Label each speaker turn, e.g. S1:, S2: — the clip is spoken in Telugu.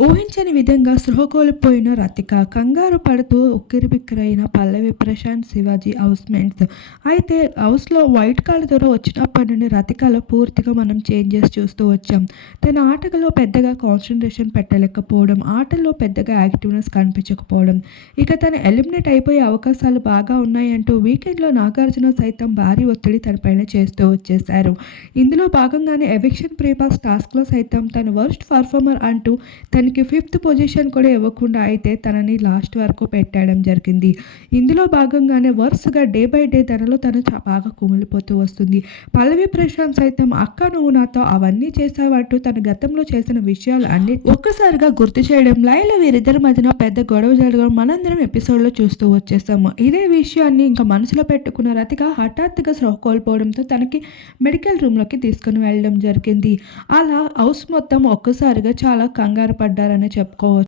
S1: ఊహించని విధంగా సృహకోల్పోయిన రతిక కంగారు పడుతూ ఉక్కిరిబిక్కిరైన పల్లవి ప్రశాంత్ శివాజీ హౌస్మేట్స్ అయితే హౌస్లో వైట్ కాళ్ళతో వచ్చినప్పటి నుండి రతికలో పూర్తిగా మనం చేంజెస్ చూస్తూ వచ్చాం. తన ఆటలో పెద్దగా కాన్సన్ట్రేషన్ పెట్టలేకపోవడం ఆటల్లో పెద్దగా యాక్టివ్నెస్ కనిపించకపోవడం. ఇక తను ఎలిమినేట్ అయిపోయే అవకాశాలు బాగా ఉన్నాయంటూ వీకెండ్లో నాగార్జున సైతం భారీ ఒత్తిడి తనపైన చేస్తూ వచ్చేశారు. ఇందులో భాగంగానే ఎవిక్షన్ ప్రీపాస్ టాస్క్లో సైతం తన వర్స్ట్ పర్ఫార్మర్ అంటూ తన తనకి ఫిఫ్త్ పొజిషన్ కూడా ఇవ్వకుండా అయితే తనని లాస్ట్ వరకు పెట్టడం జరిగింది. ఇందులో భాగంగానే వరుసగా డే బై డే తనలో తను బాగా కుమిలిపోతూ వస్తుంది. పల్లవి ప్రశాంత్ సైతం అక్క నువ్వు నాతో అవన్నీ చేసావంటూ తన గతంలో చేసిన విషయాలు అన్ని ఒక్కసారిగా గుర్తు చేయడం లైలో వీరిద్దరి మధ్యన పెద్ద గొడవ జరగడం మనందరం ఎపిసోడ్లో చూస్తూ వచ్చేసాము. ఇదే విషయాన్ని ఇంకా మనసులో పెట్టుకున్న రతిగా హఠాత్తుగా స్పృహ కోల్పోవడంతో తనకి మెడికల్ రూమ్లోకి తీసుకుని వెళ్ళడం జరిగింది. అలా హౌస్ మొత్తం ఒక్కసారిగా చాలా కంగారు పడ్డారని చెప్పుకోవచ్చు